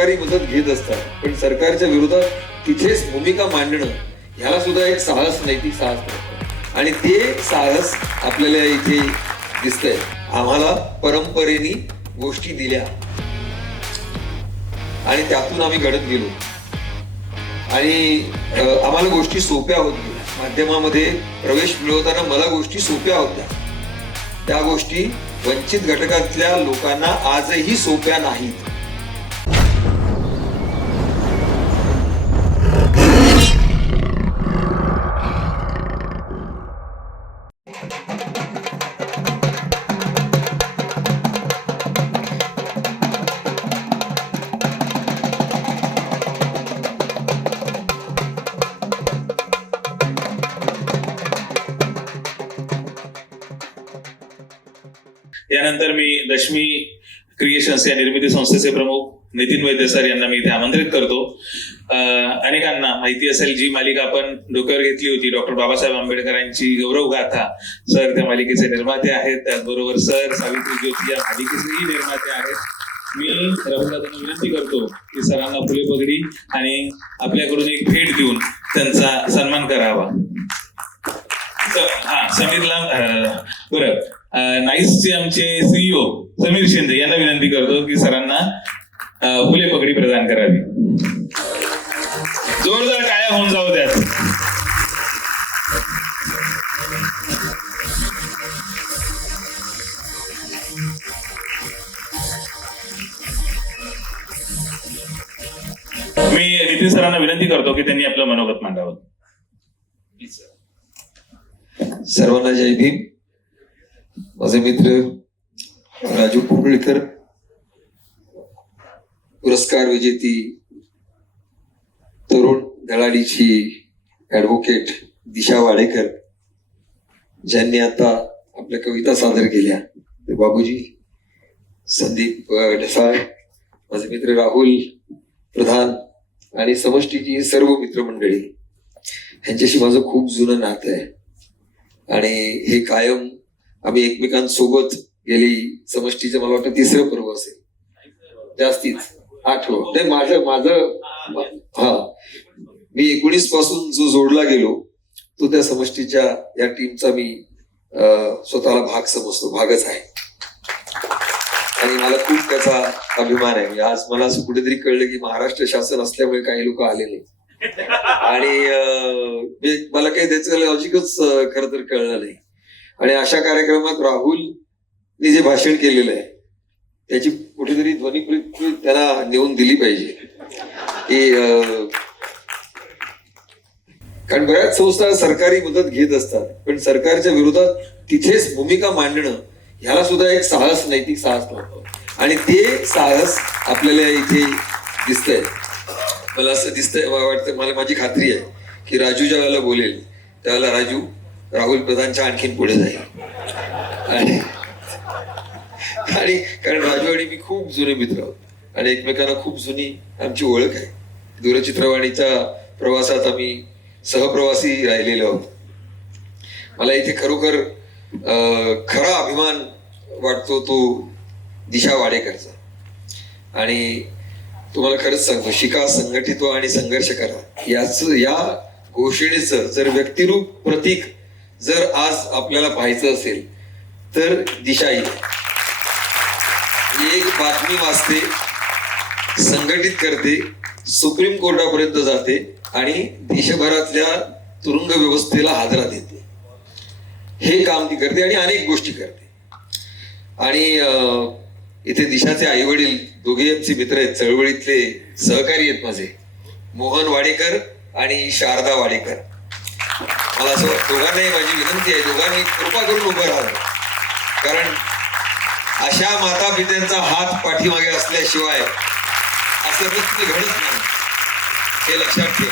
सरकारी मदत घेत असतात. पण सरकारच्या विरोधात तिथेच भूमिका मांडणं ह्याला सुद्धा एक साहस नैतिक साहस लागतं आणि ते साहस आपल्याला इथे दिसतंय. आम्हाला परंपरेने गोष्टी दिल्या. आणि त्यातून आम्ही घडत गेलो. आणि आम्हाला गोष्टी सोप्या होत गेल्या. माध्यमामध्ये प्रवेश मिळवताना मला गोष्टी सोप्या होत्या. त्या गोष्टी वंचित घटकातल्या लोकांना आजही सोप्या नाहीत. यानंतर मी दशमी क्रिएशन्स या निर्मिती संस्थेचे प्रमुख नितीन वैद्य सर यांना मी इथे आमंत्रित करतो. अनेकांना माहिती असेल जी मालिका आपण डोक्यावर घेतली होती डॉक्टर बाबासाहेब आंबेडकरांची गौरव गाथा सर त्या मालिकेचे निर्माते आहेत. त्याचबरोबर सर सावित्री ज्योती या मालिकेचेही निर्माते आहेत. मी रघुनाथांना विनंती करतो की सरांना फुले पगडी आणि आपल्याकडून एक भेट देऊन त्यांचा सन्मान करावा. हा समीरला अं, बरं. नाईसचे आमचे सीईओ समीर शिंदे यांना विनंती करतो की सरांना फुले पगडी प्रदान करावी. जोरदार काया होऊन जाऊ द्यात. मी नितीन सरांना विनंती करतो की त्यांनी आपलं मनोगत मांडावं. सर्वांना जय भीम. माझे मित्र राजू कुंबळकर पुरस्कार विजेती तरुण धडाडीची ऍडव्होकेट दिशा वाडेकर ज्यांनी आता आपल्या कविता सादर केल्या. ते बाबूजी संदीप ढसाळ माझे मित्र राहुल प्रधान आणि समष्टीची सर्व मित्रमंडळी. ह्यांच्याशी माझं खूप जुनं नातं आहे. आणि हे कायम आम्ही एकमेकांसोबत गेली. समष्टीचं मला वाटतं तिसरं पर्व असेल. जास्तीच. आठवं. ते माझं माझं हा. मी एकोणीसपासून जो जोडला गेलो तो त्या समष्टीच्या या टीमचा मी स्वतःला भाग समजतो. भागच आहे. आणि मला खूप त्याचा अभिमान आहे. म्हणजे आज मला असं कुठेतरी कळलं की महाराष्ट्र शासन असल्यामुळे काही लोक आले आणि मी- म्हणजे मला काही त्याचं लॉजिकच खर तर कळलं नाही. आणि अशा कार्यक्रमात राहुलने जे भाषण केलेलं आहे त्याची कुठेतरी ध्वनी त्याला नेऊन दिली पाहिजे. की अं, कारण बऱ्याच संस्था सरकारी मदत घेत असतात पण सरकारच्या विरोधात तिथेच भूमिका मांडणं ह्याला सुद्धा एक साहस नैतिक साहस लागतो आणि ते साहस आपल्याला इथे दिसतंय. मला असं दिसतंय वाटतं मला माझी खात्री आहे की राजू ज्या वेळेला बोलेल त्यावेळेला राजू राहुल प्रधानच्या आणखीन पुढे जाईल. आणि आणि कारण राजू आणि मी खूप जुने मित्र आहोत. आणि एकमेकांना खूप जुनी आमची ओळख आहे. दूरचित्रवाणीच्या प्रवासात आम्ही सहप्रवासी राहिलेलो आहोत. मला इथे खरोखर अं, खरा अभिमान वाटतो तो दिशा वाडेकरचा. आणि तुम्हाला खरंच सांगतो शिका संघटित आणि संघर्ष करा. याच या घोषणेचं जर व्यक्तिरूप प्रतीक जर आज आपल्याला पाहायचं असेल तर दिशा एक बातमी वाचते संघटित करते सुप्रीम कोर्टापर्यंत जाते आणि देशभरातल्या तुरुंग व्यवस्थेला हादरा देते. हे काम ती करते आणि अनेक गोष्टी करते. आणि अं, इथे दिशाचे आई वडील दोघे आमचे मित्र आहेत चळवळीतले सहकारी आहेत माझे. मोहन वाडेकर आणि शारदा वाडेकर. मला असं दोघांनाही माझी विनंती आहे दोघांनी कृपा करून उभं राहावं. कारण अशा माता पित्यांचा हात पाठीमागे असल्याशिवाय असं नृत्य घडत नाही. हे लक्षात ठेव.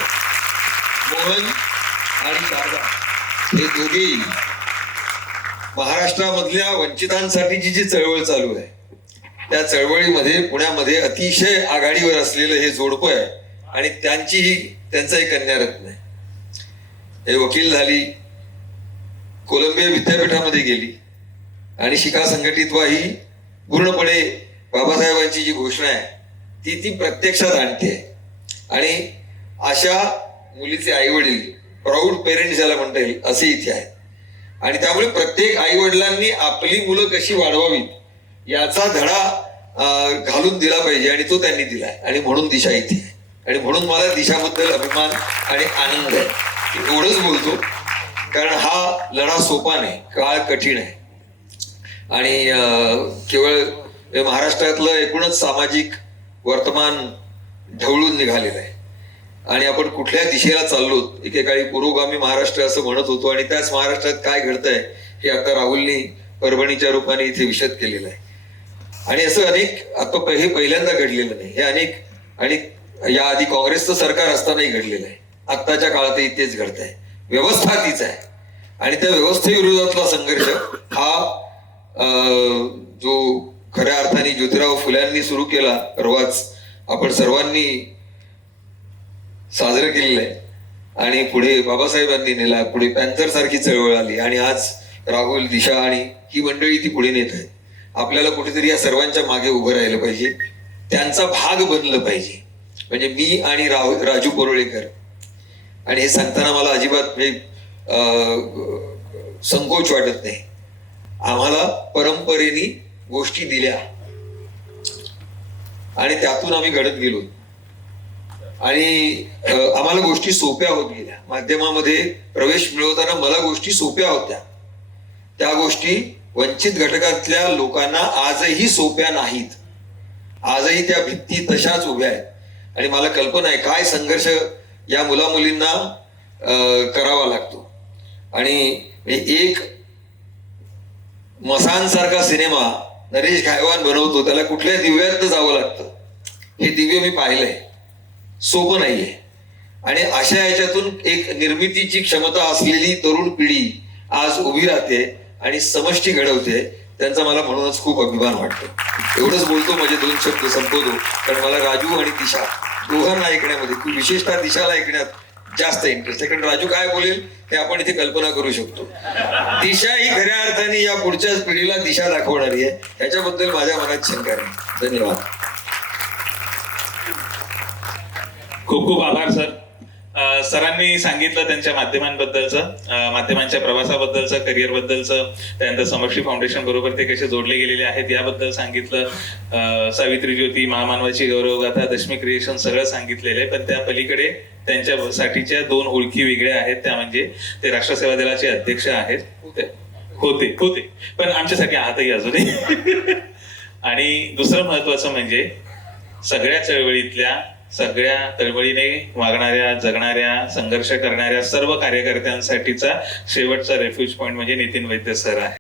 मोहन आणि शारदा हे दोघेही महाराष्ट्रामधल्या वंचितांसाठीची जी चळवळ चालू आहे त्या चळवळीमध्ये पुण्यामध्ये अतिशय आघाडीवर असलेलं हे जोडपं आहे आणि त्यांचीही त्यांचाही कन्यारत्न आहे. हे वकील झाली कोलंबिया विद्यापीठामध्ये गेली आणि शिका संघटित्वा ही पूर्णपणे बाबासाहेबांची जी घोषणा आहे ती ती प्रत्यक्षात आणते आणि अशा मुलीचे आई वडील प्राऊड पेरेंट्स ज्याला म्हणता येईल असे इथे आहेत. आणि त्यामुळे प्रत्येक आई वडिलांनी आपली मुलं कशी वाढवावीत याचा धडा घालून दिला पाहिजे आणि तो त्यांनी दिलाय. आणि म्हणून दिशा इथे आहे. आणि म्हणून मला दिशाबद्दल अभिमान आणि आनंद आहे. एवढंच बोलतो. कारण हा लढा सोपा नाही काळ कठीण आहे. आणि केवळ महाराष्ट्रातलं एकूणच सामाजिक वर्तमान ढवळून निघालेलं आहे. आणि आपण कुठल्या दिशेला चाललो एकेकाळी पुरोगामी महाराष्ट्र असं म्हणत होतो आणि त्याच महाराष्ट्रात काय घडतंय हे आता राहुलनी परभणीच्या रूपाने इथे विशद केलेलं आहे. आणि असं अनेक आता हे पहिल्यांदा घडलेलं नाही. हे अनेक अनेक या आधी काँग्रेसचं सरकार असतानाही घडलेलं आहे. आत्ताच्या काळातही तेच घडत आहे व्यवस्था तीच आहे. आणि त्या व्यवस्थेविरोधातला संघर्ष हा अं, जो खऱ्या अर्थाने ज्योतिराव फुल्यांनी सुरू केला परवाच आपण सर्वांनी साजरं केलेलं आहे. आणि पुढे बाबासाहेबांनी नेला पुढे पॅन्थर सारखी चळवळ आली आणि आज राहुल दिशा आणि ही मंडळी ती पुढे नेत आहेत. आपल्याला कुठेतरी या सर्वांच्या मागे उभं राहिलं पाहिजे. त्यांचा भाग बनलं पाहिजे. म्हणजे मी आणि राव राजू परोळेकर आणि हे सांगताना मला अजिबात म्हणजे, संकोच वाटत नाही. आम्हाला परंपरेने गोष्टी दिल्या. आणि त्यातून आम्ही घडत गेलो. आणि आम्हाला गोष्टी सोप्या होत गेल्या. माध्यमामध्ये प्रवेश मिळवताना मला गोष्टी सोप्या होत्या. त्या गोष्टी वंचित घटकातल्या लोकांना आजही सोप्या नाहीत. आजही त्या भित्ती तशाच उभ्या आहेत. आणि मला कल्पना आहे काय संघर्ष या मुला मुलींना करावा लागतो. आणि एक मसानसारखा सिनेमा नरेश घायवान बनवतो त्याला कुठल्या दिव्यात जावं लागतं. हे दिव्य मी पाहिलंय. सोपं नाहीये. आणि अशा याच्यातून एक निर्मितीची क्षमता असलेली तरुण पिढी आज उभी राहते आणि समष्टी घडवते. त्यांचा मला म्हणूनच खूप अभिमान वाटतो. एवढंच बोलतो माझे दोन शब्द संपवतो. कारण मला राजू आणि दिशा दोघांना ऐकण्यामध्ये विशेषतः दिशाला ऐकण्यात जास्त इंटरेस्ट आहे कारण राजू काय बोलेल हे आपण इथे कल्पना करू शकतो. दिशा ही खऱ्या अर्थाने या पुढच्या पिढीला दिशा दाखवणारी आहे. याच्याबद्दल माझ्या मनात शंका नाही. धन्यवाद. खूप खूप आभार सर. सरांनी सांगितलं त्यांच्या माध्यमांबद्दलचं माध्यमांच्या प्रवासाबद्दलचं करिअर बद्दलचं त्यानंतर समक्षी फाउंडेशन बरोबर ते कसे जोडले गेलेले आहेत याबद्दल सांगितलं. सावित्री ज्योती महामानवाची गौरवगाथा दशमी क्रिएशन सगळं सांगितलेलं आहे. पण त्या पलीकडे त्यांच्यासाठीच्या दोन ओळखी वेगळ्या आहेत. त्या म्हणजे ते राष्ट्रसेवा दलाचे अध्यक्ष आहेत. होते होते. पण आमच्यासाठी आहातही अजूनही. आणि दुसरं महत्वाचं म्हणजे सगळ्या चळवळीतल्या सगळ्या चळवळीने वागणाऱ्या जगणाऱ्या संघर्ष करणाऱ्या सर्व कार्यकर्त्यांसाठीचा शेवटचा रेफ्युज पॉइंट म्हणजे नितीन वैद्य सर आहे.